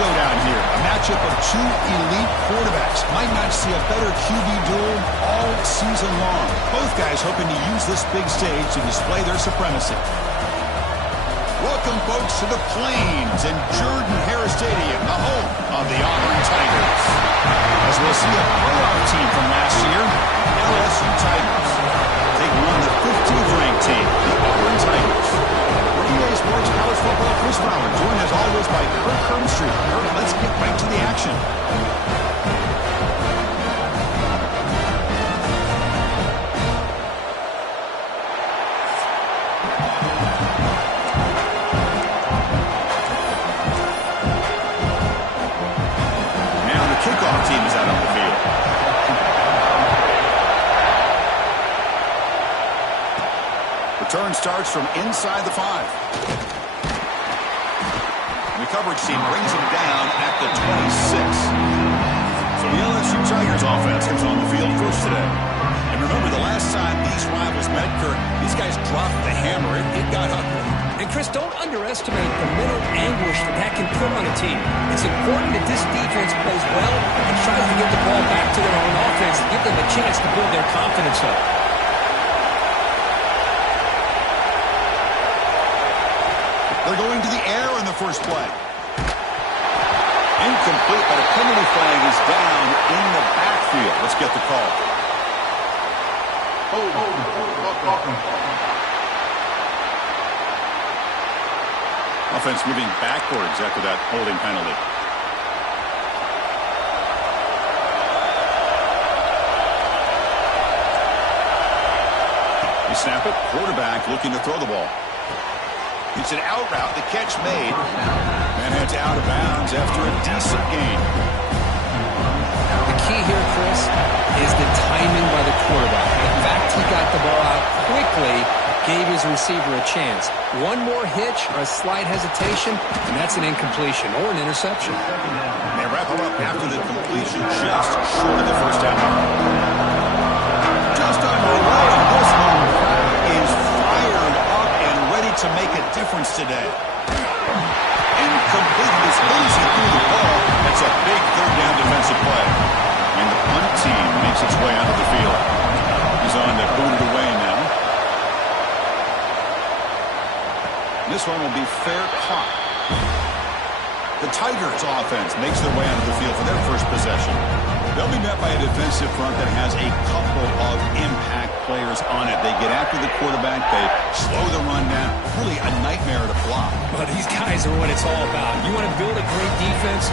showdown here. A matchup of two elite quarterbacks. Might not see a better QB duel all season long. Both guys hoping to use this big stage to display their supremacy. Welcome, folks, to the Plains and Jordan-Hare Stadium, the home of the Auburn Tigers. As we'll see a playoff team from last year, LSU Tigers. Taking on the 15th ranked team, the Auburn Tigers. EA Sports College Football Chris Fowler, joined as always by Kirk Hermstreet. Kirk, let's get right to the action. Now the kickoff team is out on the field. Return starts from inside the 5. The coverage team brings him down at the 26. So the LSU Tigers offense comes on the field first today. And remember, the last time these rivals met, Kirk, these guys dropped the hammer. It got ugly. And, Chris, don't underestimate the mental anguish that can put on a team. It's important that this defense plays well and tries to get the ball back to their own offense to give them a chance to build their confidence up. They're going to the air on the first play. Incomplete, but a penalty flag is down in the backfield. Let's get the call. Offense moving backwards after that holding penalty. They snap it. Quarterback looking to throw the ball. It's an out route. The catch made. And it's out of bounds after a decent gain. The key here, Chris, is the timing by the quarterback. In fact, he got the ball out quickly, gave his receiver a chance. One more hitch or a slight hesitation, and that's an incompletion or an interception. They wrap it up after the completion, just short of the first down. Just underway. This one is fired up and ready to make a difference today. Incomplete as Lindsay threw the ball. That's a big third down defensive play. And the punt team makes its way out of the field. He's on to boot it away now. This one will be fair caught. The Tigers offense makes their way out of the field for their first possession. They'll be met by a defensive front that has a couple of impact players on it. They get after the quarterback. They slow the run down. Really a nightmare to block. Well, these guys are what it's all about. You want to build a great defense?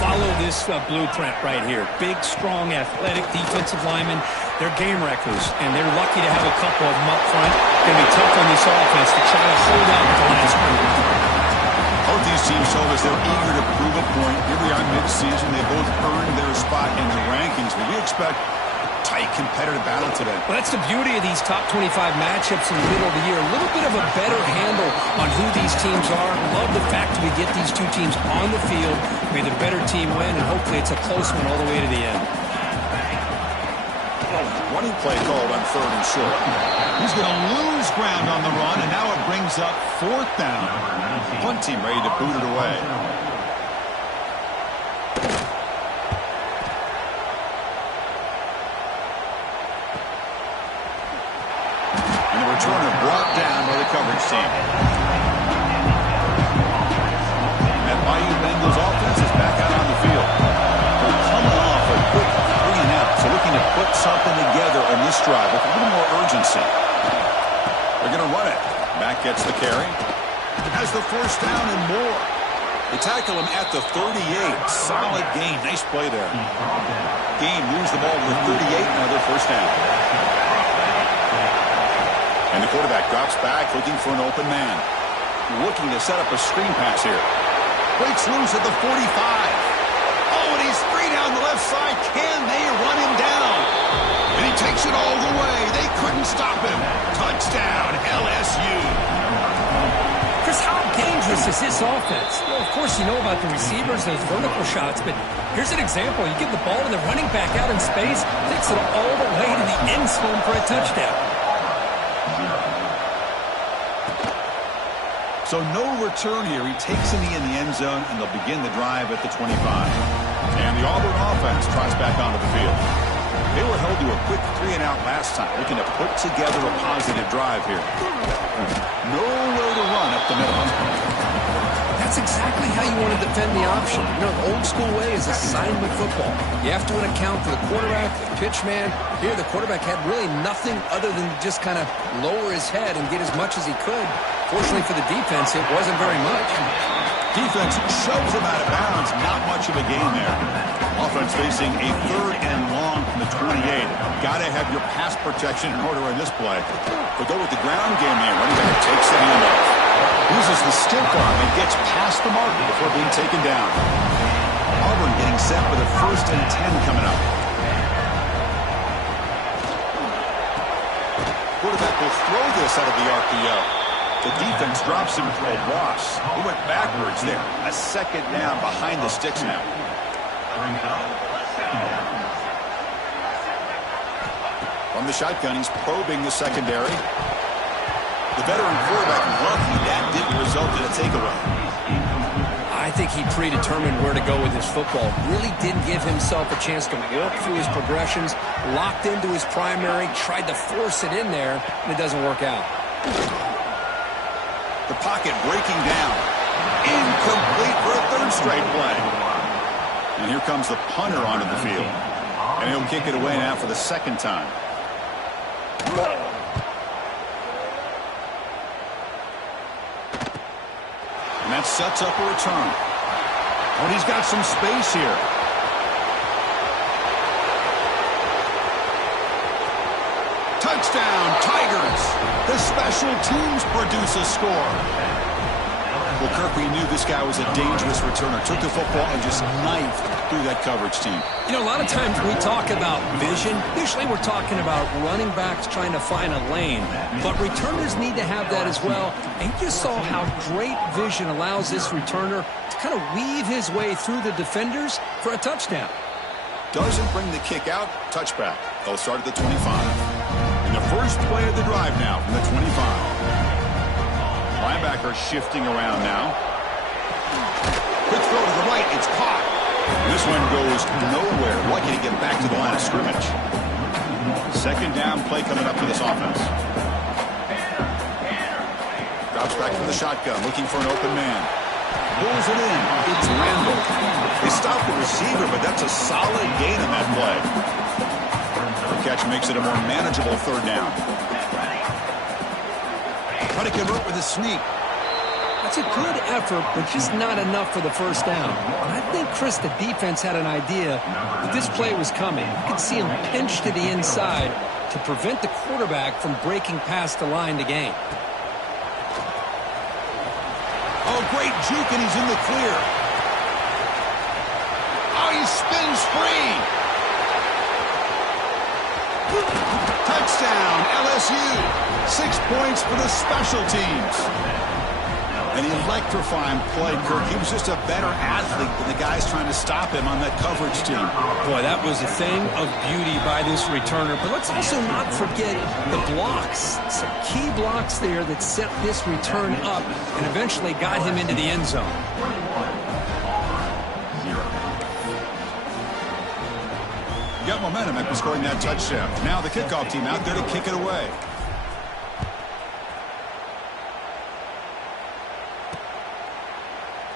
Follow this blueprint right here. Big, strong, athletic defensive linemen. They're game wreckers, and they're lucky to have a couple of them up front. Going to be tough on this offense to try to hold out at the last minute. Both these teams told us they're eager to prove a point. Here we are mid-season. They both earned their spot in the rankings, but we expect tight competitive battle today. Well, that's the beauty of these top 25 matchups in the middle of the year. A little bit of a better handle on who these teams are. Love the fact that we get these two teams on the field. May the better team win, and hopefully it's a close one all the way to the end. Running play called on 3rd and short. He's going to lose ground on the run, and now it brings up 4th down. Punt team ready to boot it away. And the returner brought down by the coverage team. That Bayou Bengals offense is back out on the field. They're coming off a quick 3-and-out, so looking to put something together in this drive with a little more urgency. They're going to run it. Back gets the carry. Has the first down and more. They tackle him at the 38. Solid gain. Nice play there. Game moves the ball to the 38. Another first down. And the quarterback drops back looking for an open man. Looking to set up a screen pass here. Breaks loose at the 45. Oh, and he's free down the left side. Can they run him down? And he takes it all the way. They couldn't stop him. Touchdown, LSU. Chris, how dangerous is this offense? Well, of course, you know about the receivers, those vertical shots, but here's an example. You give the ball to the running back out in space, takes it all the way to the end zone for a touchdown. So no return here. He takes in the end zone, and they'll begin the drive at the 25. And the Auburn offense tries back onto the field. They were held to a quick 3-and-out last time, looking to put together a positive drive here. Nowhere to run up the middle. That's exactly how you want to defend the option. You know, the old school way is assignment football. You have to account for the quarterback, the pitch man. Here, the quarterback had really nothing other than just kind of lower his head and get as much as he could. Fortunately for the defense, it wasn't very much. Defense shoves him out of bounds. Not much of a gain there. Offense facing a 3rd and long from the 28. Got to have your pass protection in order in this play. But go with the ground game there. Running back takes the handoff. Uses the stiff arm and gets past the marker before being taken down. Auburn getting set for the 1st and 10 coming up. Quarterback will throw this out of the RPO. The defense drops him for a loss. He went backwards there. A 2nd down behind the sticks now. From the shotgun, he's probing the secondary. The veteran quarterback lucky that didn't result in a takeaway. I think he predetermined where to go with his football. Really didn't give himself a chance to work through his progressions. Locked into his primary, tried to force it in there, and it doesn't work out. The pocket breaking down. Incomplete for a 3rd straight play. And here comes the punter onto the field. And he'll kick it away now for the 2nd time. And that sets up a return. Oh, he's got some space here. Touchdown, Tigers. The special teams produce a score. Well, Kirby knew this guy was a dangerous returner. Took the football and just knifed through that coverage team. You know, a lot of times we talk about vision. Usually we're talking about running backs trying to find a lane. But returners need to have that as well. And you just saw how great vision allows this returner to kind of weave his way through the defenders for a touchdown. Doesn't bring the kick out. Touchback. They'll start at the 25. In the first play of the drive now from the 25. Linebacker shifting around now. Quick throw to the right. It's caught. This one goes nowhere. Lucky to get back to the line of scrimmage. 2nd down play coming up for this offense. Drops back from the shotgun, looking for an open man. Pulls it in. It's Randall. They stop the receiver, but that's a solid gain in that play. The catch makes it a more manageable 3rd down. Try to convert with a sneak. That's a good effort, but just not enough for the 1st down. I think, Chris, the defense had an idea that this play was coming. You could see him pinch to the inside to prevent the quarterback from breaking past the line to gain. Oh, great juke, and he's in the clear. Oh, he spins free. Touchdown, LSU. 6 points for the special teams. An electrifying play, Kirk. He was just a better athlete than the guys trying to stop him on that coverage team. Boy, that was a thing of beauty by this returner. But let's also not forget the blocks. Some key blocks there that set this return up and eventually got him into the end zone. Got momentum after scoring that touchdown. Now the kickoff team out there to kick it away.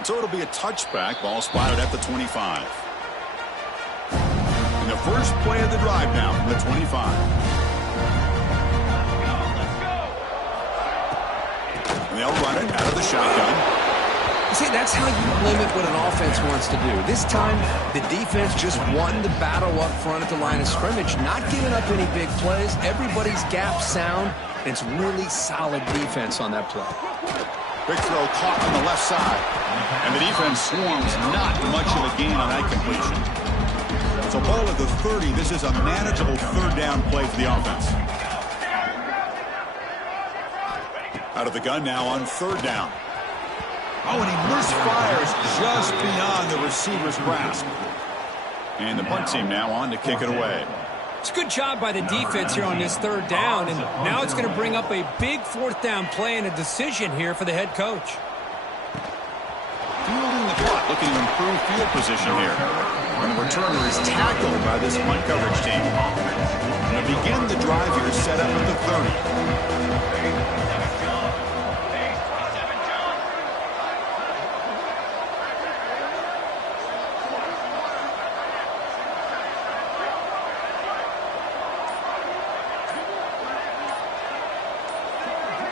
So it'll be a touchback. Ball spotted at the 25. In the first play of the drive now from the 25. And they'll run it out of the shotgun. See, that's how you limit what an offense wants to do. This time, the defense just won the battle up front at the line of scrimmage, not giving up any big plays. Everybody's gap sound, and it's really solid defense on that play. Big throw caught on the left side. And the defense swarms, not much of a gain on that completion. So ball at the 30. This is a manageable 3rd down play for the offense. Out of the gun now on 3rd down. Oh, and he misfires just beyond the receiver's grasp. And the punt team now on to kick it away. It's a good job by the defense here on this third down, and now it's going to bring up a big fourth down play and a decision here for the head coach. Fielding the clock, looking to improve field position here. And the returner is tackled by this punt coverage team. And to begin the drive here, set up at the 30.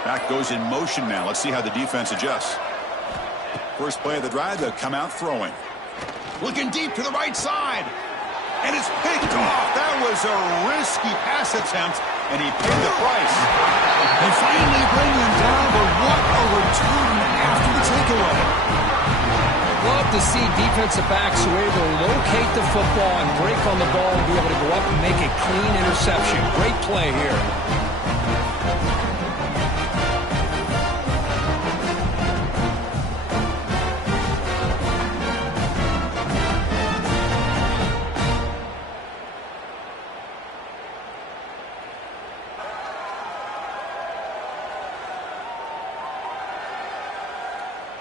Back goes in motion now. Let's see how the defense adjusts. First play of the drive, they'll come out throwing. Looking deep to the right side. And it's picked off. That was a risky pass attempt, and he paid the price. They finally bring him down, but what a return after the takeaway. Love to see defensive backs who are able to locate the football and break on the ball and be able to go up and make a clean interception. Great play here.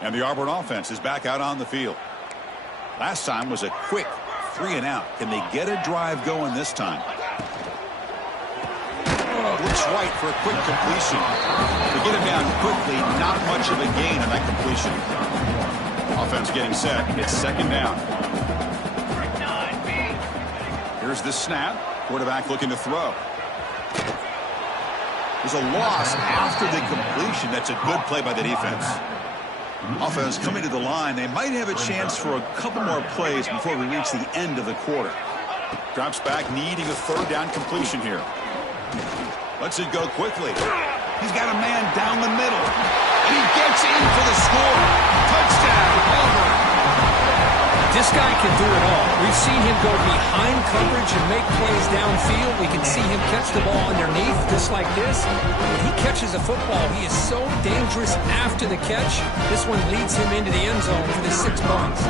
And the Auburn offense is back out on the field. Last time was a quick 3-and-out. Can they get a drive going this time? Looks right for a quick completion. To get him down quickly, not much of a gain on that completion. Offense getting set. It's second down. Here's the snap. Quarterback looking to throw. There's a loss after the completion. That's a good play by the defense. Offense coming to the line. They might have a chance for a couple more plays before we reach the end of the quarter. Drops back, needing a third down completion here. Lets it go quickly. He's got a man down the middle. And he gets in for the score. Touchdown, Auburn. This guy can do it all. We've seen him go behind coverage and make plays downfield. We can see him catch the ball underneath just like this. When he catches a football, he is so dangerous after the catch. This one leads him into the end zone for the 6 points.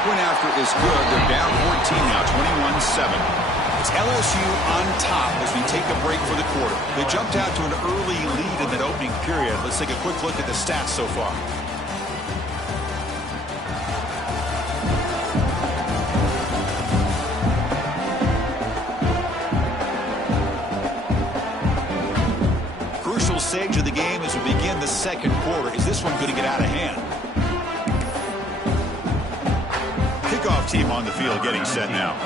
Point after is good. They're down 14 now, 21-7. It's LSU on top as we take a break for the quarter. They jumped out to an early lead in that opening period. Let's take a quick look at the stats so far. Crucial stage of the game as we begin the second quarter. Is this one going to get out of hand? Kickoff team on the field getting set now.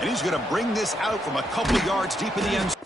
And he's going to bring this out from a couple of yards deep in the end zone.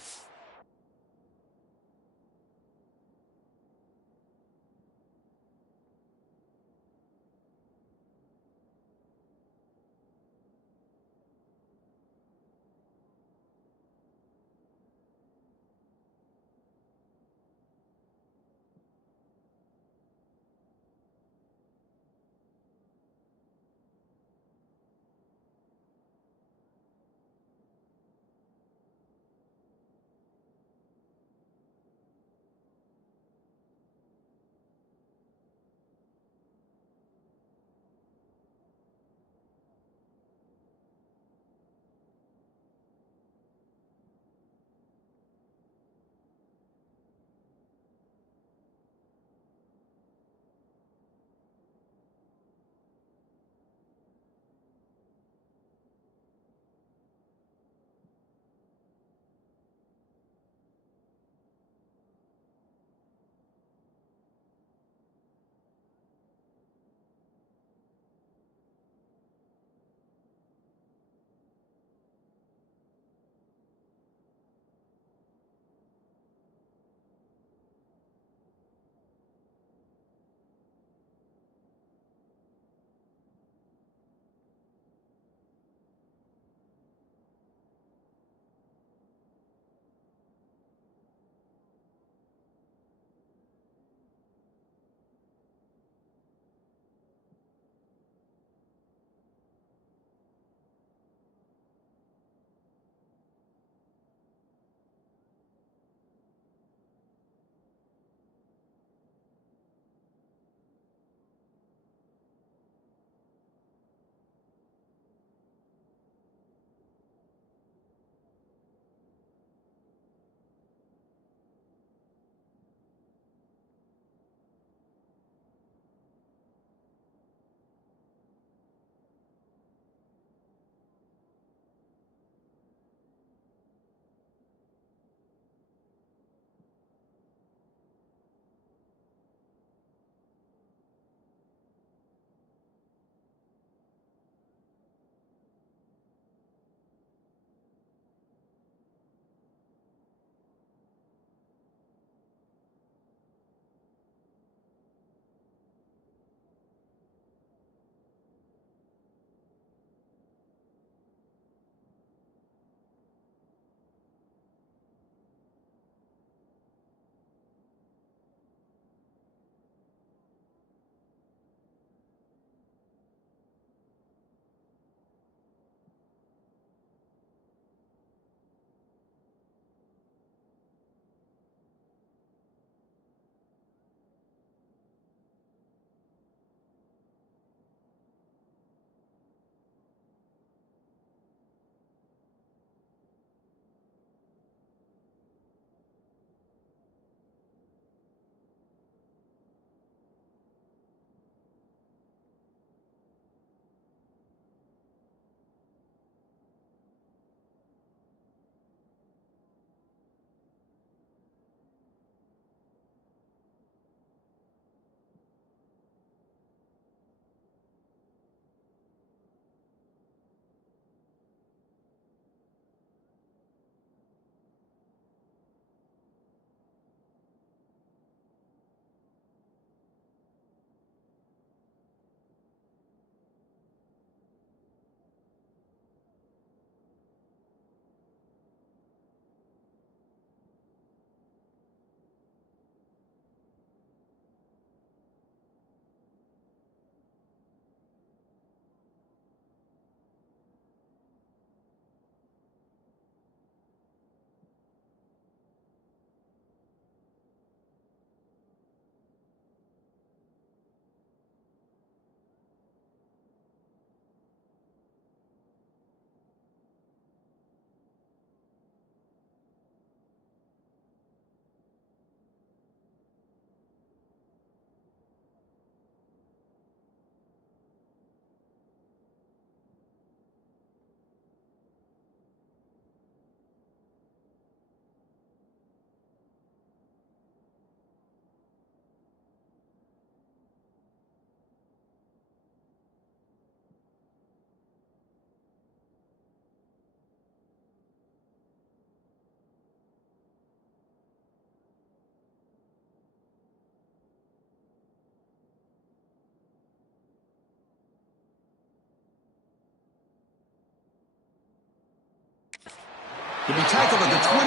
To be tackled at the 21.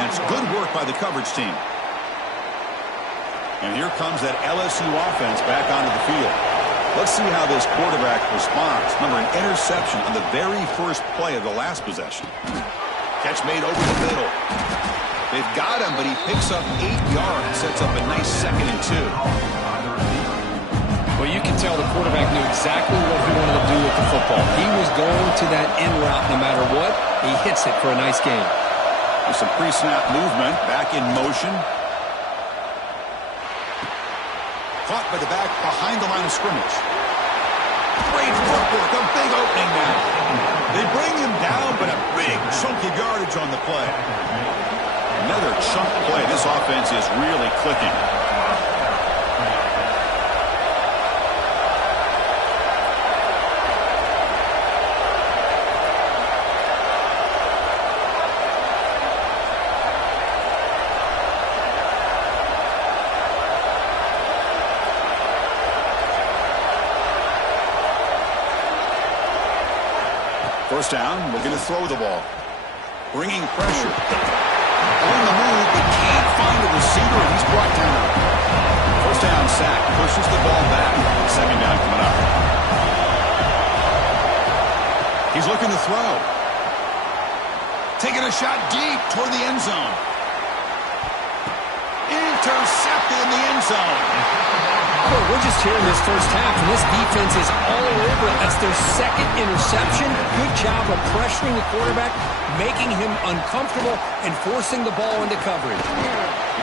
That's good work by the coverage team. And here comes that LSU offense back onto the field. Let's see how this quarterback responds. Remember, an interception on the very first play of the last possession. Catch made over the middle. They've got him, but he picks up 8 yards. Sets up a nice 2nd and 2. Well, you can tell the quarterback knew exactly what he wanted to do with the football. He was going to that in route no matter what. He hits it for a nice gain. With some pre-snap movement, back in motion. Caught by the back behind the line of scrimmage. Great footwork, a big opening now. They bring him down, but a big chunk of yardage on the play. Another chunk play. This offense is really clicking. First down, looking to throw the ball. Bringing pressure. On the move, but can't find a receiver, and he's brought down. First down sack, pushes the ball back. Second down coming up. He's looking to throw. Taking a shot deep toward the end zone. Intercepted in the end zone. Well, we're just here in this first half, and this defense is all over it. That's their 2nd interception. Good job of pressuring the quarterback, making him uncomfortable, and forcing the ball into coverage.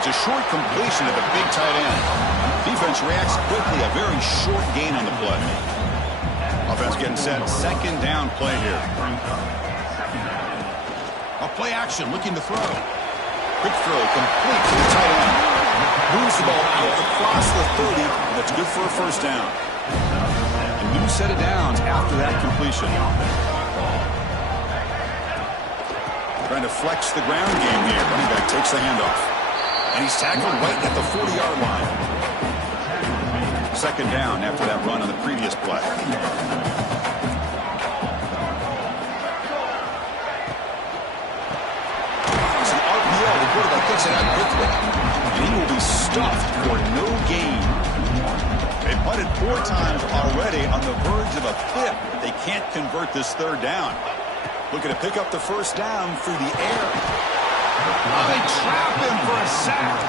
It's a short completion to the big tight end. Defense reacts quickly, a very short gain on the play. Offense getting set, 2nd down play here. A play action, looking to throw. Quick throw, complete to the tight end. Moves the ball out across the 30. That's good for a first down. A new set of downs after that completion. Trying to flex the ground game here. Running back takes the handoff. And he's tackled right at the 40-yard line. 2nd down after that run on the previous play. It's an RPO. The quarterback gets it out quickly. And he will be stuffed for no gain. They punted 4 times already, on the verge of a 5th. They can't convert this 3rd down. Looking to pick up the first down through the air. Oh, they trap him for a sack.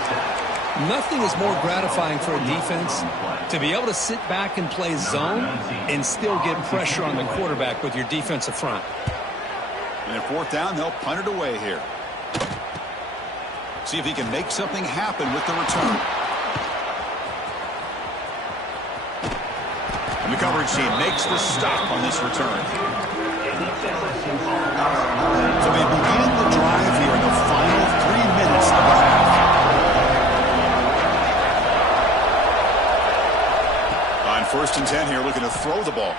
Nothing is more gratifying for a defense to be able to sit back and play zone and still get pressure on the quarterback with your defensive front. And at 4th down, they'll punt it away here. See if he can make something happen with the return. And the coverage team makes the stop on this return. So they begin the drive here in the final 3 minutes of the half. On 1st and 10 here, looking to throw the ball.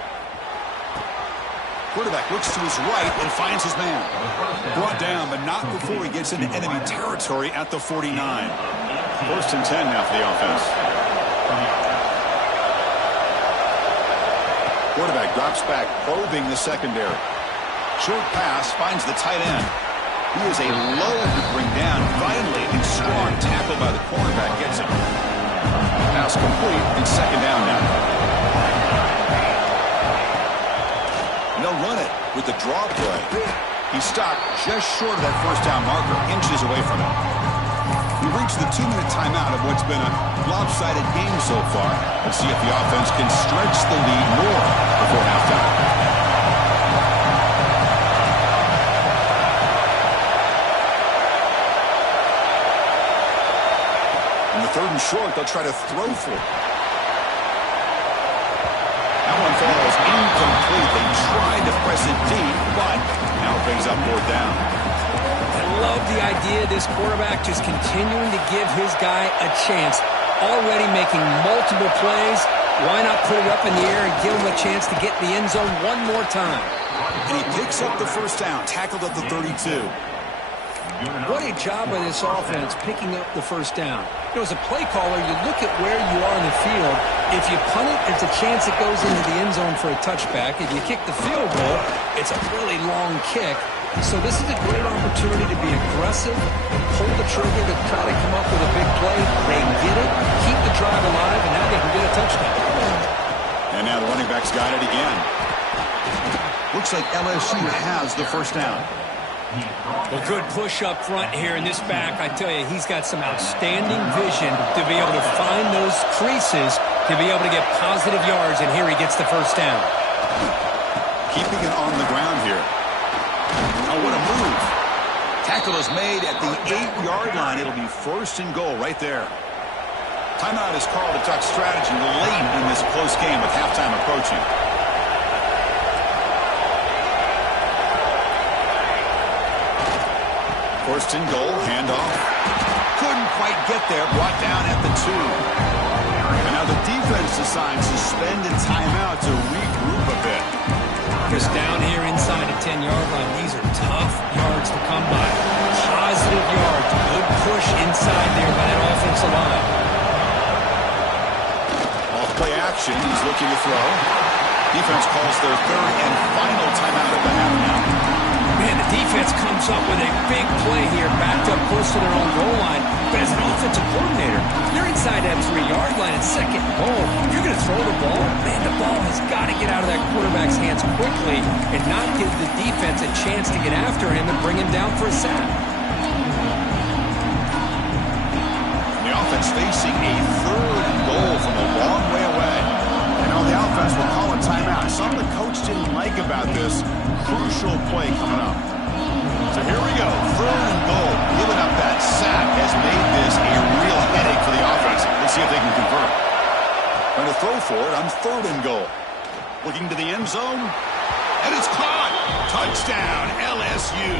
Quarterback looks to his right and finds his man. Brought down, but not before he gets into enemy territory at the 49. 1st and 10 now for the offense. Quarterback drops back, probing the secondary. Short pass finds the tight end. He is a load to bring down. Finally, a strong tackle by the cornerback gets him. Pass complete, and 2nd down now. And they'll run it with the draw play. He stopped just short of that first down marker, inches away from it. We reached the 2-minute timeout of what's been a lopsided game so far. Let's see if the offense can stretch the lead more before halftime. In the 3rd and short, they'll try to throw for it. That one falls incomplete. They tried to press it deep, but now it brings up 4th down. I love the idea of this quarterback just continuing to give his guy a chance. Already making multiple plays. Why not put it up in the air and give him a chance to get in the end zone one more time? And he picks up the first down, tackled at the 32. What a job by this offense picking up the first down. You know, as a play caller, you look at where you are in the field. If you punt it, there's a chance it goes into the end zone for a touchback. If you kick the field goal, it's a really long kick. So this is a great opportunity to be aggressive and pull the trigger to try to come up with a big play. They get it, keep the drive alive, and now they can get a touchdown. And now the running back's got it again. Looks like LSU has the first down. Well, good push up front here in this back. I tell you, he's got some outstanding vision to be able to find those creases, to be able to get positive yards, and here he gets the first down. Keeping it on the ground here. Oh, what a move. Tackle is made at the 8-yard line. It'll be first and goal right there. Timeout is called to talk strategy late in this close game with halftime approaching. First and goal, handoff. Couldn't quite get there, brought down at the 2. And now the defense decides to suspend and timeout to regroup a bit. Just down here inside the 10-yard line. These are tough yards to come by. Positive yards. Good push inside there by that offensive line. Off play action. He's looking to throw. Defense calls their third and final timeout of the half now. Man, the defense comes up with a big play here, backed up close to their own goal line. But as an offensive coordinator, you're inside that 3-yard line at second and goal. You're going to throw the ball. Man, the ball has got to get out of that quarterback's hands quickly and not give the defense a chance to get after him and bring him down for a sack. The offense facing a third and goal from a long way away. And now the offense will call a timeout. Something the coach didn't like about this. Crucial play coming up. So here we go. Third and goal. Giving up that sack has made this a real headache for the offense. Let's see if they can convert. Going to throw for it on third and goal. Looking to the end zone. And it's caught. Touchdown, LSU.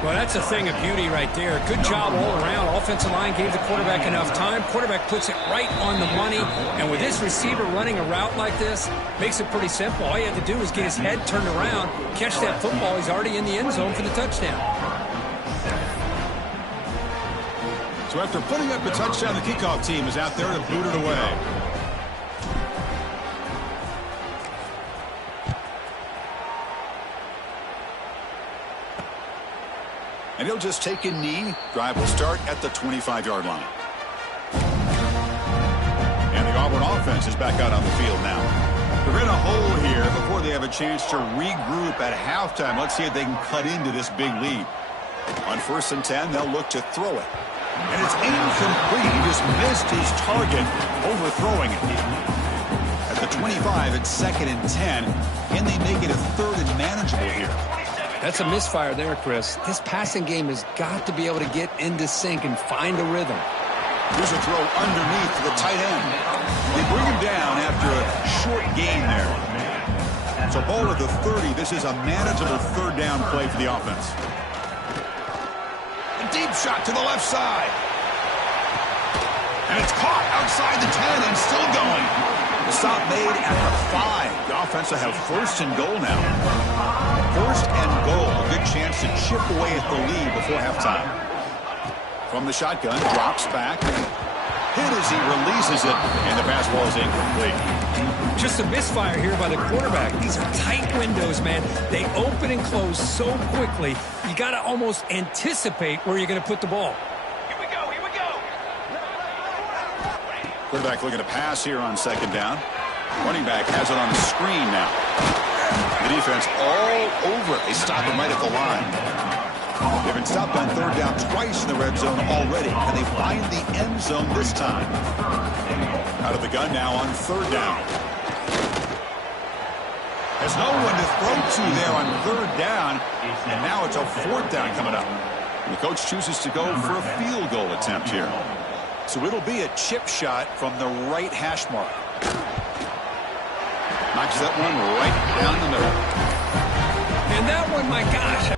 Well, that's a thing of beauty right there. Good job all around. Offensive line gave the quarterback enough time. Quarterback puts it right on the money. And with this receiver running a route like this, makes it pretty simple. All you have to do is get his head turned around, catch that football. He's already in the end zone for the touchdown. So after putting up the touchdown, the kickoff team is out there to boot it away. And he'll just take a knee. Drive will start at the 25-yard line. And the Auburn offense is back out on the field now. They're in a hole here before they have a chance to regroup at halftime. Let's see if they can cut into this big lead. On 1st and 10, they'll look to throw it. And it's incomplete. He just missed his target, overthrowing it. At the 25, it's 2nd and 10. Can they make it a third and manageable here? That's a misfire there, Chris. This passing game has got to be able to get into sync and find a rhythm. Here's a throw underneath to the tight end. They bring him down after a short gain there. So ball at the 30. This is a manageable third down play for the offense. A deep shot to the left side. And it's caught outside the 10 and still going. The stop made at the 5. The offense will have 1st and goal now. 1st and goal. A good chance to chip away at the lead before halftime. From the shotgun, drops back. Hit as he releases it, and the pass ball is incomplete. Just a misfire here by the quarterback. These are tight windows, man. They open and close so quickly. You got to almost anticipate where you're going to put the ball. Here we go, here we go. Quarterback looking to pass here on 2nd down. Running back has it on the screen now. The defense all over it. They stop him right at the line. They've been stopped on 3rd down twice in the red zone already. Can they find the end zone this time? Out of the gun now on 3rd down. There's no one to throw to there on 3rd down. And now it's a 4th down coming up. And the coach chooses to go for a field goal attempt here. So it'll be a chip shot from the right hash mark. Knocks that one right down the middle. And that one, my gosh.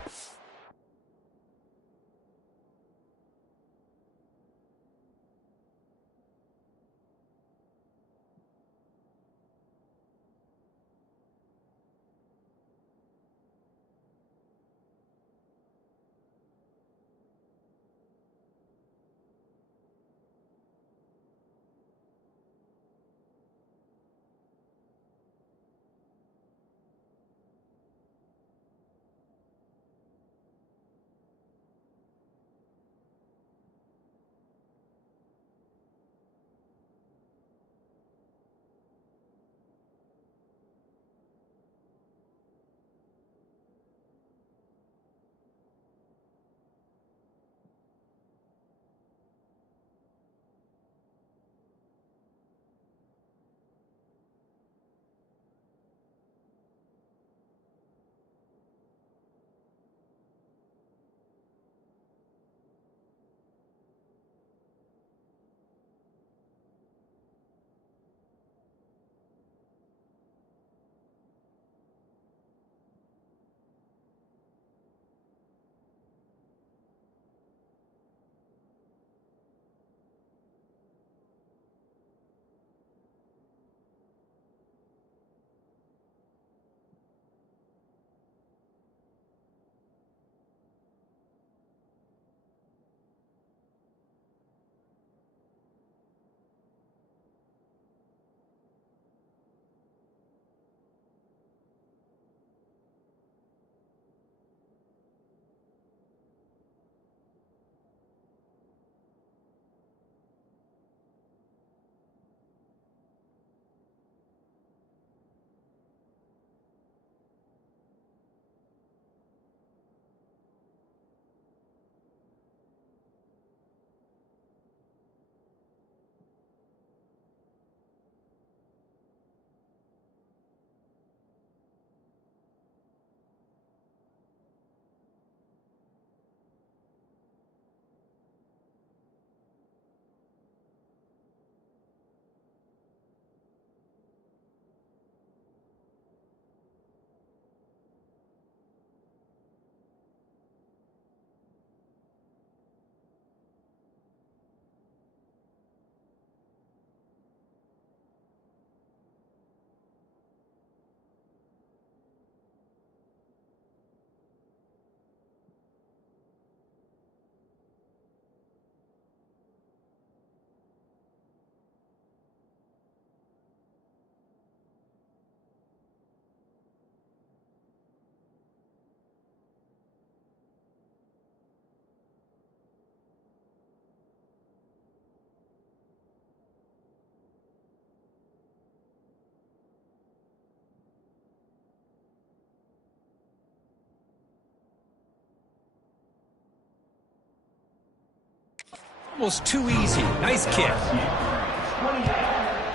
was too easy. Nice kick. LSU 28,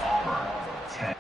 Auburn 10.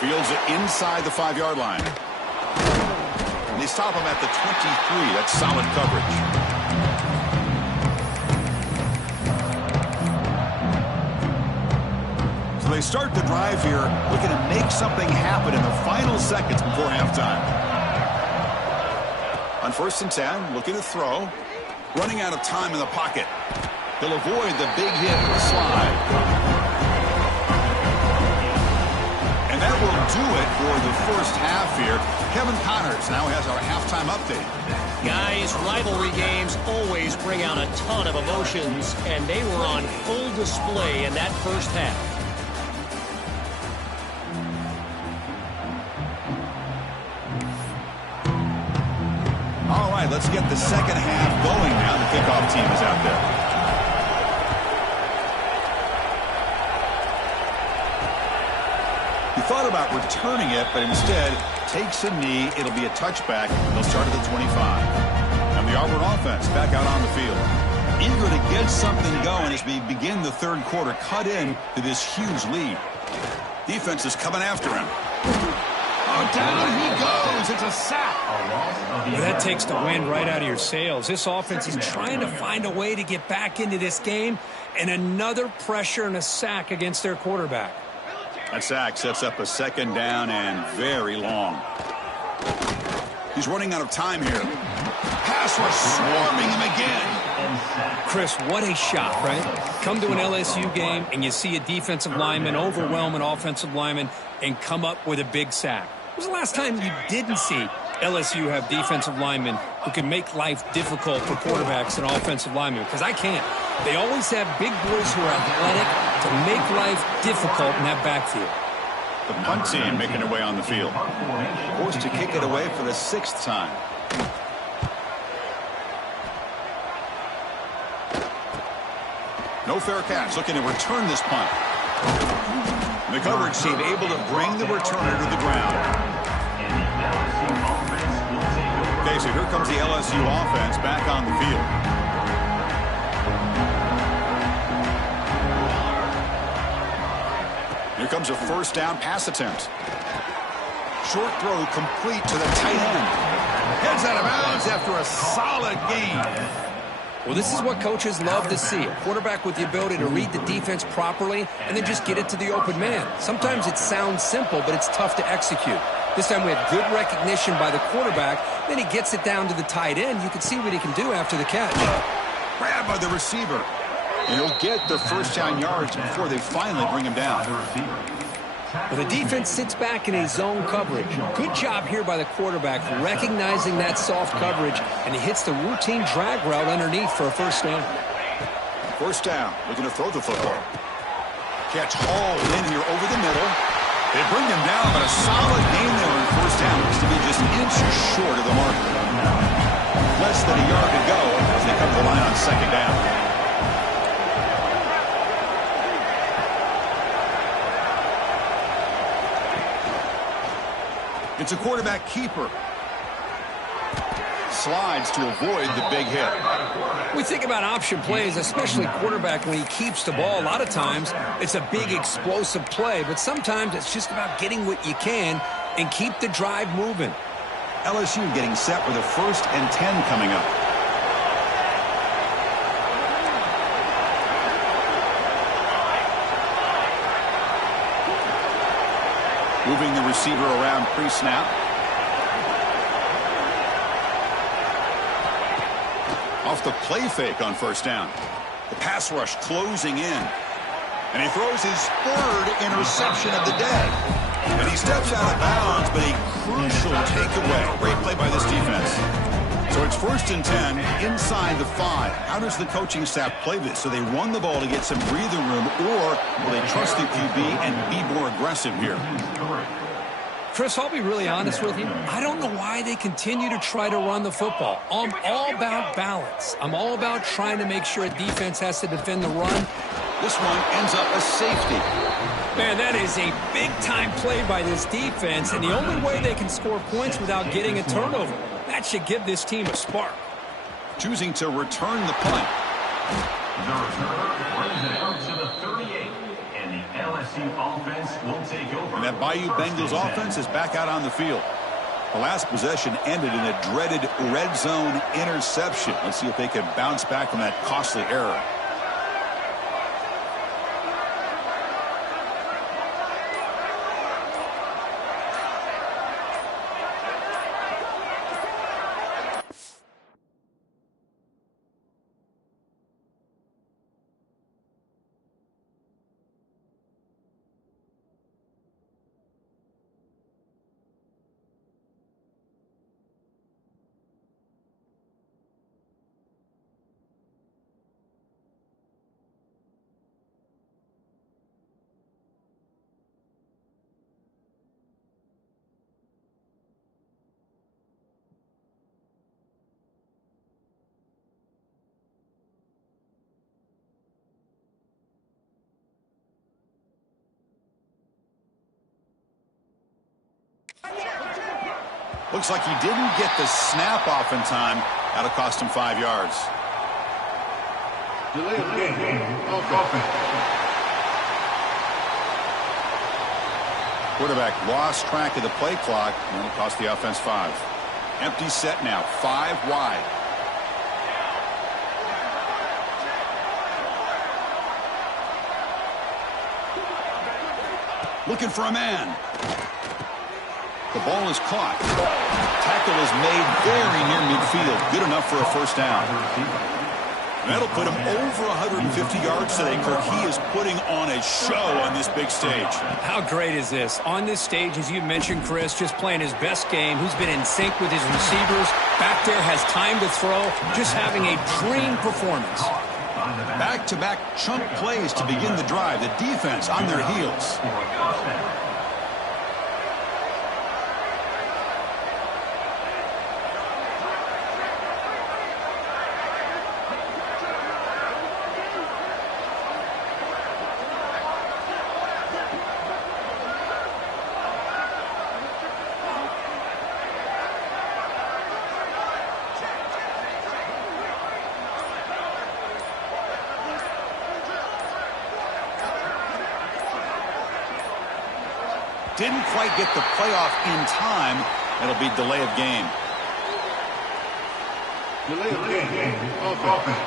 Fields it inside the 5-yard line. And they stop him at the 23. That's solid coverage. So they start the drive here, looking to make something happen in the final seconds before halftime. On 1st and 10, looking to throw. Running out of time in the pocket. He'll avoid the big hit with a slide. And that will do it for the first half here. Kevin Connors now has our halftime update. Guys, rivalry games always bring out a ton of emotions, and they were on full display in that first half. All right, let's get the second half going now. The kickoff team is out there. He thought about returning it, but instead takes a knee. It'll be a touchback. They'll start at the 25. And the Auburn offense back out on the field. Eager to get something going as we begin the third quarter. Cut in to this huge lead. Defense is coming after him. Oh, down he goes. It's a sack. Well, that takes the wind right out of your sails. This offense is trying to find a way to get back into this game, and another pressure and a sack against their quarterback. That sack sets up a second down and very long. He's running out of time here. Pass rush swarming him again. Chris, what a shot, right? Come to an LSU game and you see a defensive lineman overwhelm an offensive lineman and come up with a big sack. When was the last time you didn't see LSU have defensive linemen who can make life difficult for quarterbacks and offensive linemen? Because I can't. They always have big boys who are athletic to make life difficult in that backfield. The punt team making their way on the field. Forced to kick it away for the 6th time. No fair catch. Looking to return this punt. The coverage team able to bring the returner to the ground. Okay, so here comes the LSU offense back on the field. Here comes a first down pass attempt. Short throw complete to the tight end. Heads out of bounds after a solid gain. Well, this is what coaches love to see. A quarterback with the ability to read the defense properly and then just get it to the open man. Sometimes it sounds simple, but it's tough to execute. This time we have good recognition by the quarterback. Then he gets it down to the tight end. You can see what he can do after the catch. Grabbed by the receiver. And he'll get the first down yards before they finally bring him down. Well, the defense sits back in a zone coverage. Good job here by the quarterback recognizing that soft coverage, and he hits the routine drag route underneath for a first down. First down, looking to throw the football. Catch hauled in here over the middle. They bring him down, but a solid gain there on first down. Looks to be just inches short of the marker. Less than a yard to go as they come to the line on second down. It's a quarterback keeper. Slides to avoid the big hit. We think about option plays, especially quarterback when he keeps the ball. A lot of times it's a big explosive play, but sometimes it's just about getting what you can and keep the drive moving. LSU getting set with a 1st and 10 coming up. Moving the receiver around pre-snap. Off the play fake on first down. The pass rush closing in. And he throws his 3rd interception of the day. And he steps out of bounds, but a crucial takeaway. Great play by this defense. So it's 1st and 10 inside the 5. How does the coaching staff play this? So they run the ball to get some breathing room, or will they trust the QB and be more aggressive here? Chris, I'll be really honest with you. I don't know why they continue to try to run the football. I'm all about balance. I'm all about trying to make sure a defense has to defend the run. This one ends up a safety. Man, that is a big-time play by this defense, and the only way they can score points without getting a turnover. That should give this team a spark. Choosing to return the punt. The returner brings it out to the 38 in the LSU LSU offense will take over. And that Bayou Bengals offense is back out on the field. The last possession ended in a dreaded red zone interception. Let's see if they can bounce back from that costly error. Looks like he didn't get the snap off in time. That'll cost him 5 yards. Delay of game. Offense. Quarterback lost track of the play clock, and it'll cost the offense 5. Empty set now, 5 wide. Looking for a man. The ball is caught. Tackle is made very near midfield. Good enough for a first down. That'll put him over 150 yards today, Kirk. He is putting on a show on this big stage. How great is this? On this stage, as you mentioned, Chris, just playing his best game. Who's been in sync with his receivers. Back there, has time to throw. Just having a dream performance. Back-to-back chunk plays to begin the drive. The defense on their heels. Didn't quite get the playoff in time. It'll be delay of game. Delay of game. Offense.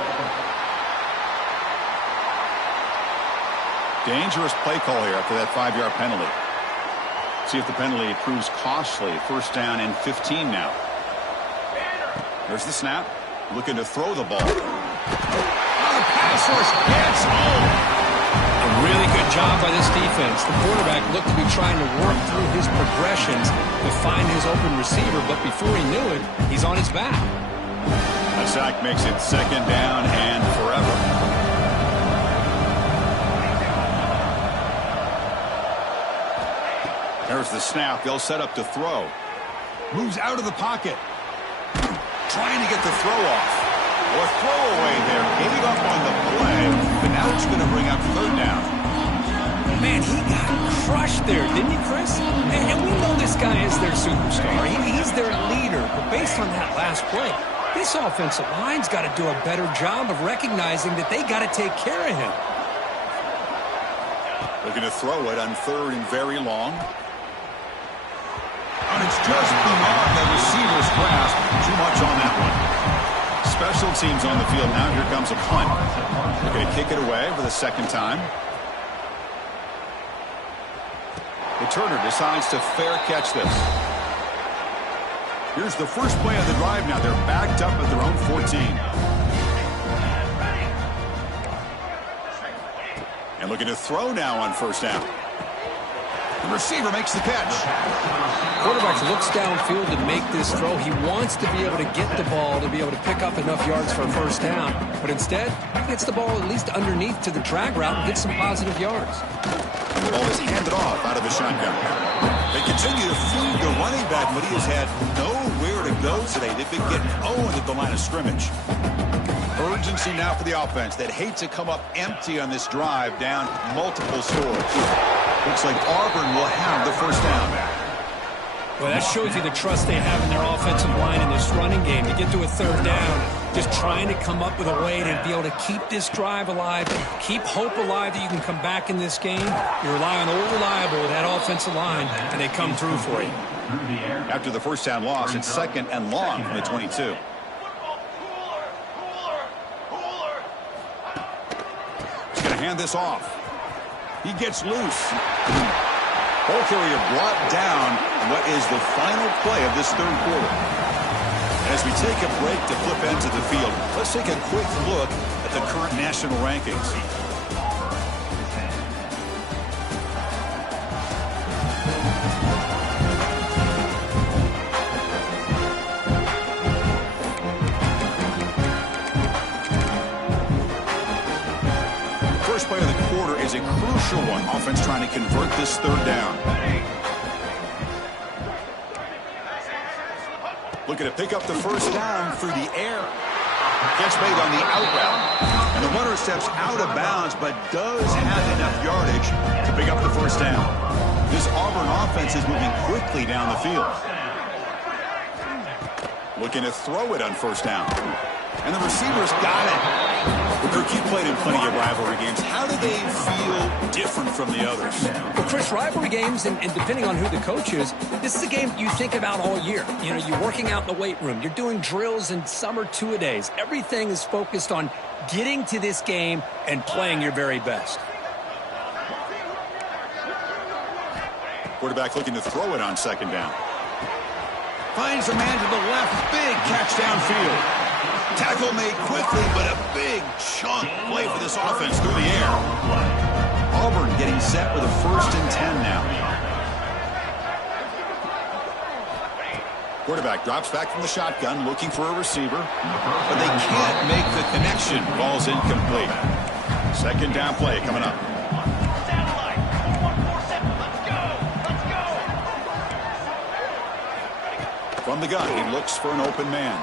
Dangerous play call here after that 5-yard penalty. See if the penalty proves costly. First down and 15 now. There's the snap. Looking to throw the ball. The pass rush gets home. A really good job by this defense. The quarterback looked to be trying to work through his progressions to find his open receiver, but before he knew it, he's on his back. A sack makes it second down and forever. There's the snap. They'll set up to throw. Moves out of the pocket. Trying to get the throw off. Or throwaway there. Gave up on the play, but now it's going to bring up third down. Man, he got crushed there, didn't he, Chris? And we know this guy is their superstar. He's their leader. But based on that last play, this offensive line's got to do a better job of recognizing that they got to take care of him. Looking to throw it on third and very long. And it's just beyond the receiver's grasp. Too much on that one. Special teams on the field now. Here comes a punt. They're going to kick it away for the second time. Returner decides to fair catch this. Here's the first play of the drive now. They're backed up at their own 14. And looking to throw now on first down. The receiver makes the catch. Quarterback looks downfield to make this throw. He wants to be able to get the ball to be able to pick up enough yards for a first down. But instead, he gets the ball at least underneath to the drag route and gets some positive yards. The ball is handed off out of the shotgun. They continue to feed the running back, but he has had nowhere to go today. They've been getting owned at the line of scrimmage. Urgency now for the offense that hates to come up empty on this drive, down multiple scores. Looks like Auburn will have the first down. Well, that shows you the trust they have in their offensive line in this running game. To get to a third down, just trying to come up with a way to be able to keep this drive alive, keep hope alive that you can come back in this game. You rely on old reliable with that offensive line, and they come through for you. After the first down loss, it's 2nd and long from the 22. He's going to hand this off. He gets loose. Ball carrier brought down in what is the final play of this third quarter. As we take a break to flip ends of the field, let's take a quick look at the current national rankings. First play of the quarter is a crucial one. Offense trying to convert this third down. Looking to pick up the first down through the air. Catch made on the out route. And the runner steps out of bounds, but does have enough yardage to pick up the first down. This Auburn offense is moving quickly down the field. Looking to throw it on first down. And the receiver's got it. Kirk, you played in plenty of rivalry games. How do they feel different from the others? Well, Chris, rivalry games, and depending on who the coach is, this is a game you think about all year. You know, you're working out in the weight room. You're doing drills and some are two-a-days. Everything is focused on getting to this game and playing your very best. Quarterback looking to throw it on second down. Finds a man to the left. Big catch downfield. Tackle made quickly, but a big chunk play for this offense through the air. Auburn getting set with a 1st and 10 now. Quarterback drops back from the shotgun, looking for a receiver, but they can't make the connection. Ball's incomplete. Second down play coming up. From the gun, he looks for an open man.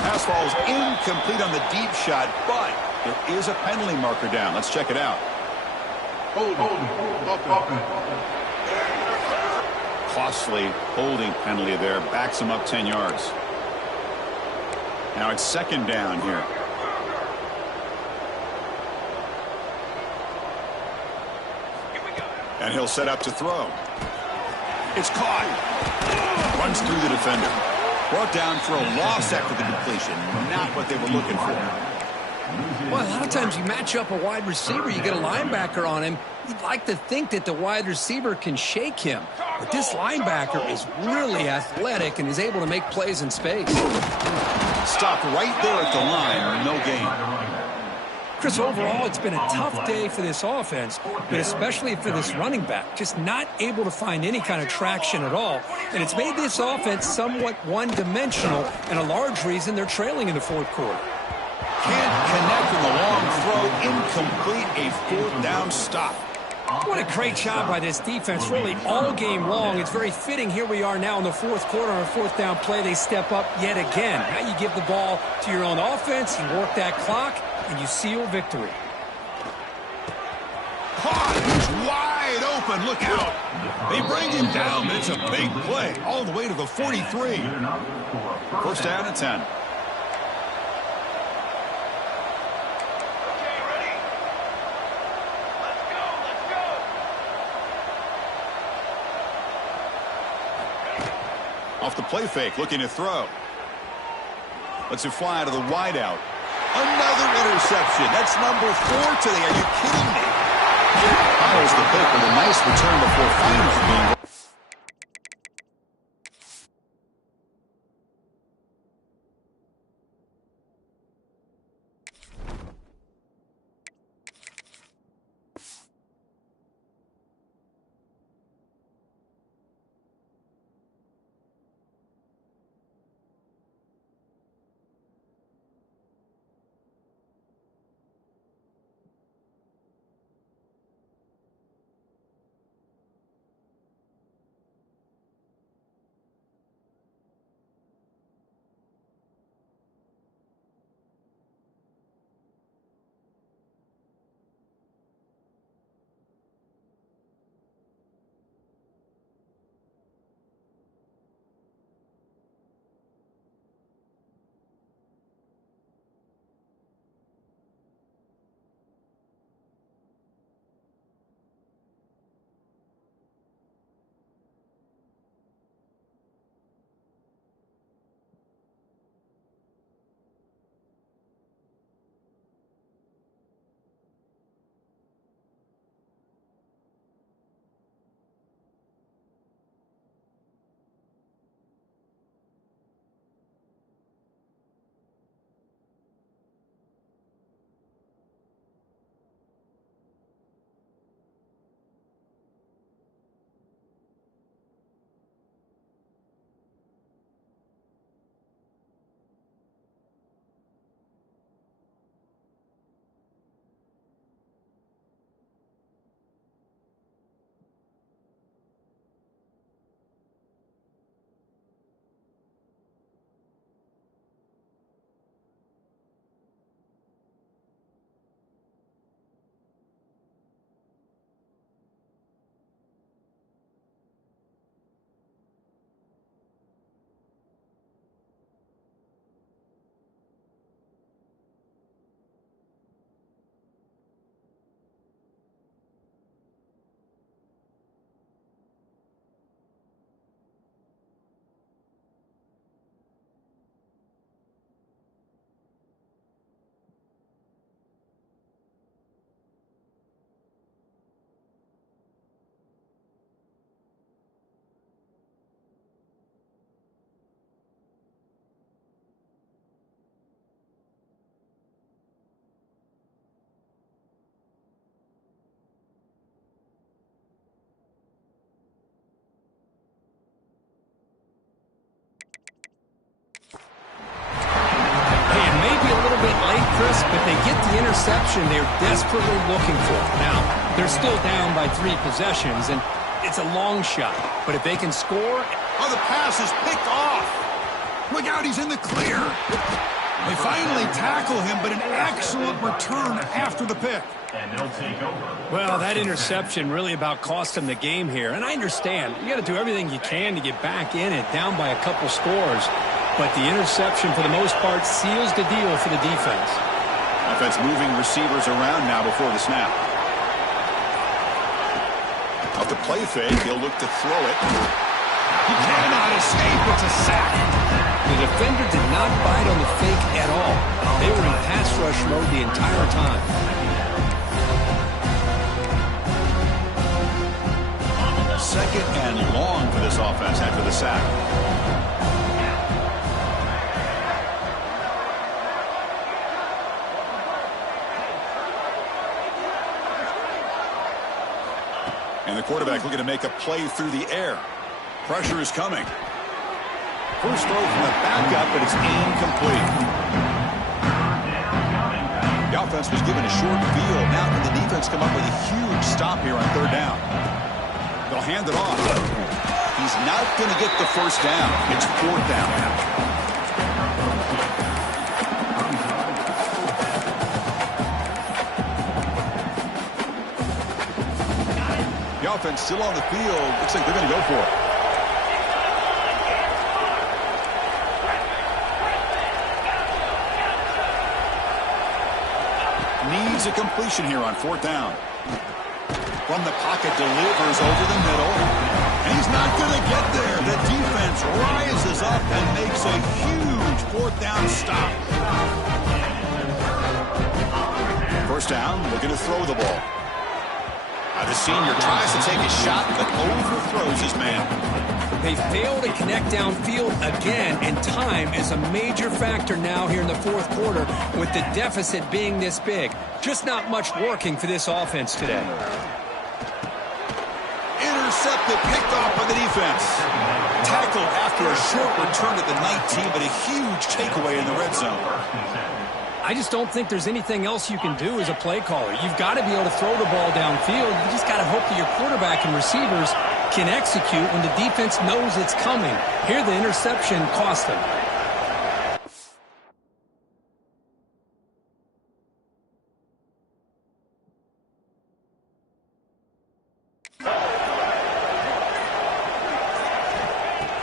Pass falls incomplete on the deep shot, but there is a penalty marker down. Let's check it out. Costly holding penalty there. Backs him up 10 yards. Now it's second down here. And he'll set up to throw. It's caught. Runs through the defender. Brought down for a loss after the completion. Not what they were looking for. Well, a lot of times you match up a wide receiver, you get a linebacker on him. You'd like to think that the wide receiver can shake him. But this linebacker is really athletic and is able to make plays in space. Stopped right there at the line. No gain. Chris, overall, it's been a tough day for this offense, but especially for this running back. Just not able to find any kind of traction at all. And it's made this offense somewhat one-dimensional, and a large reason they're trailing in the fourth quarter. Can't connect with a long throw. Incomplete. A 4th down stop. What a great job by this defense, really all game long. It's very fitting. Here we are now in the fourth quarter on a 4th down play. They step up yet again. Now you give the ball to your own offense, you work that clock, and you seal victory. Caught. He's wide open. Look out. They bring him down, but it's a big play. All the way to the 43. First down and 10. Off the play fake, looking to throw. Lets it fly to the wideout. Another interception. That's number 4 today. Are you kidding me? Fires the pick with a nice return before finally being... interception they're desperately looking for. Now, they're still down by 3 possessions, and it's a long shot. But if they can score... Oh, the pass is picked off. Look out, he's in the clear. They finally tackle him, but an excellent return after the pick. And they'll take over. Well, that interception really about cost them the game here. And I understand. You got to do everything you can to get back in it, down by a couple scores. But the interception, for the most part, seals the deal for the defense. Offense moving receivers around now before the snap. Off the play fake, he'll look to throw it. He cannot escape. It's a sack. The defender did not bite on the fake at all. They were in pass rush mode the entire time. Second and long for this offense after the sack. And the quarterback looking to make a play through the air. Pressure is coming. First throw from the backup, but it's incomplete. The offense was given a short field. Now can the defense come up with a huge stop here on 3rd down? They'll hand it off. He's not going to get the first down. It's 4th down. The offense still on the field. Looks like they're going to go for it. Needs a completion here on 4th down. From the pocket, delivers over the middle. And he's not going to get there. The defense rises up and makes a huge 4th down stop. 1st down, looking to throw the ball. The senior tries to take a shot, but overthrows his man. They fail to connect downfield again, and time is a major factor now here in the 4th quarter with the deficit being this big. Just not much working for this offense today. Intercepted, picked off by the defense. Tackle after a short return at the 19, but a huge takeaway in the red zone. I just don't think there's anything else you can do as a play caller. You've got to be able to throw the ball downfield. You just got to hope that your quarterback and receivers can execute when the defense knows it's coming. Here, the interception cost them.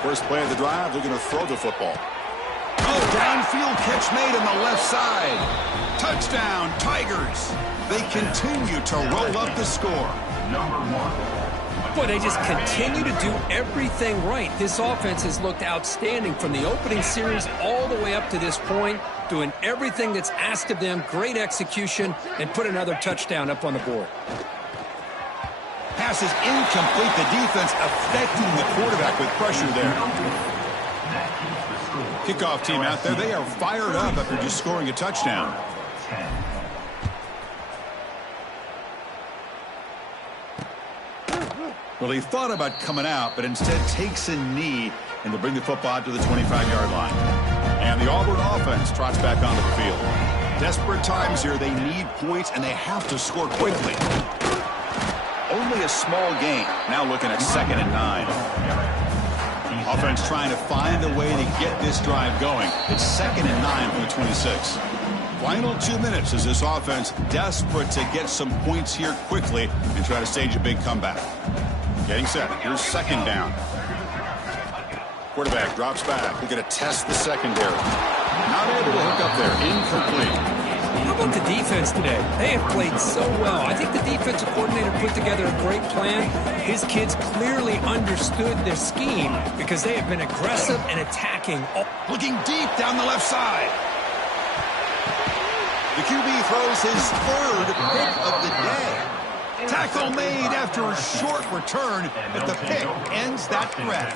First play of the drive, looking to throw the football. Oh, downfield catch made on the left side. Touchdown, Tigers. They continue to roll up the score. Number 1. Boy, they just continue to do everything right. This offense has looked outstanding from the opening series all the way up to this point, doing everything that's asked of them, great execution, and put another touchdown up on the board. Pass is incomplete. The defense affecting the quarterback with pressure there. Kickoff team out there. They are fired up after just scoring a touchdown. Well, he thought about coming out, but instead takes a knee, and they'll bring the football out to the 25-yard line. And the Auburn offense trots back onto the field. Desperate times here. They need points, and they have to score quickly. Only a small gain. Now looking at 2nd and 9. Offense trying to find a way to get this drive going. It's 2nd and 9 from the 26. Final 2 minutes as this offense desperate to get some points here quickly and try to stage a big comeback. Getting set. Here's 2nd down. Quarterback drops back. We're going to test the secondary. Not able to hook up there. Incomplete. How about the defense today? They have played so well. I think the defensive coordinator put together a great plan. His kids clearly understood their scheme because they have been aggressive and attacking. Looking deep down the left side. The QB throws his 3rd pick of the day. Tackle made after a short return, but the pick ends that threat.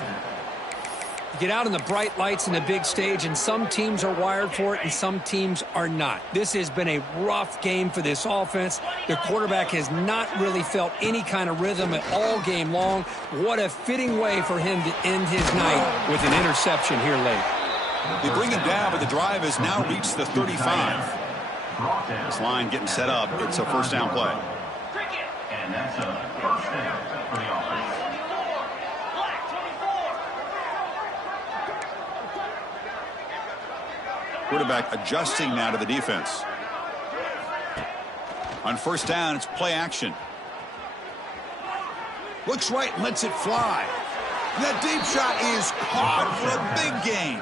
Get out in the bright lights in the big stage, and some teams are wired for it and some teams are not. This has been a rough game for this offense. Their quarterback has not really felt any kind of rhythm at all game long. What a fitting way for him to end his night with an interception here late. They bring him down, but the drive has now reached the 35. Brought down. This line getting set up. It's a first down play. And that's a first down for the offense. Quarterback adjusting now to the defense. On first down, it's play action. Looks right and lets it fly. That deep shot is caught for a big gain.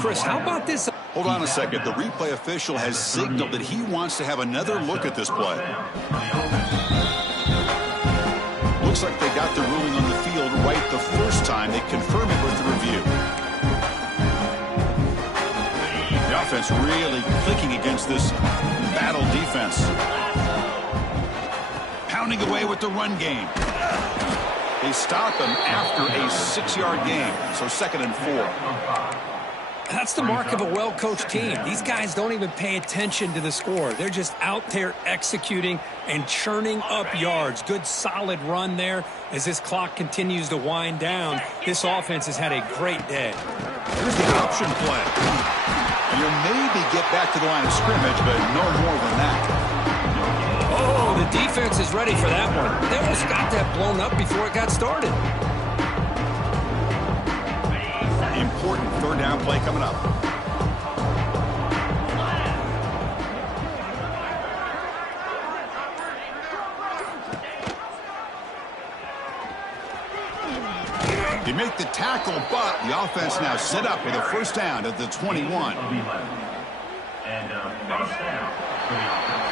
Chris, how about this? Hold on a second. The replay official has signaled that he wants to have another look at this play. Looks like they got the ruling on the field right the first time. They confirm it with the review. The offense really clicking against this battle defense. Pounding away with the run game. They stop him after a 6-yard gain. So 2nd and 4. That's the mark of a well-coached team. These guys don't even pay attention to the score. They're just out there executing and churning up yards. Good, solid run there. As this clock continues to wind down, this offense has had a great day. Here's the option play. You maybe get back to the line of scrimmage, but no more than that. Oh, the defense is ready for that one. They almost got that blown up before it got started. Important 3rd down play coming up. They make the tackle, but the offense now set up with a first down at the 21. And first down for the offense.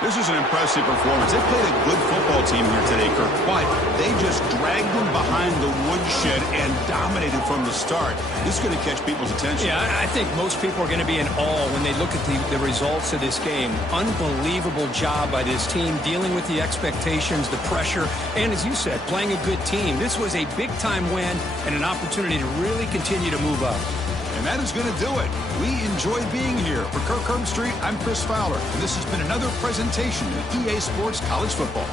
This is an impressive performance. They played a good football team here today, Kirk, but they just dragged them behind the woodshed and dominated from the start. This is going to catch people's attention. Yeah, I think most people are going to be in awe when they look at the results of this game. Unbelievable job by this team dealing with the expectations, the pressure, and as you said, playing a good team. This was a big-time win and an opportunity to really continue to move up. And that is going to do it. We enjoyed being here. For Kirk Herbstreit, I'm Chris Fowler, and this has been another presentation of EA Sports College Football.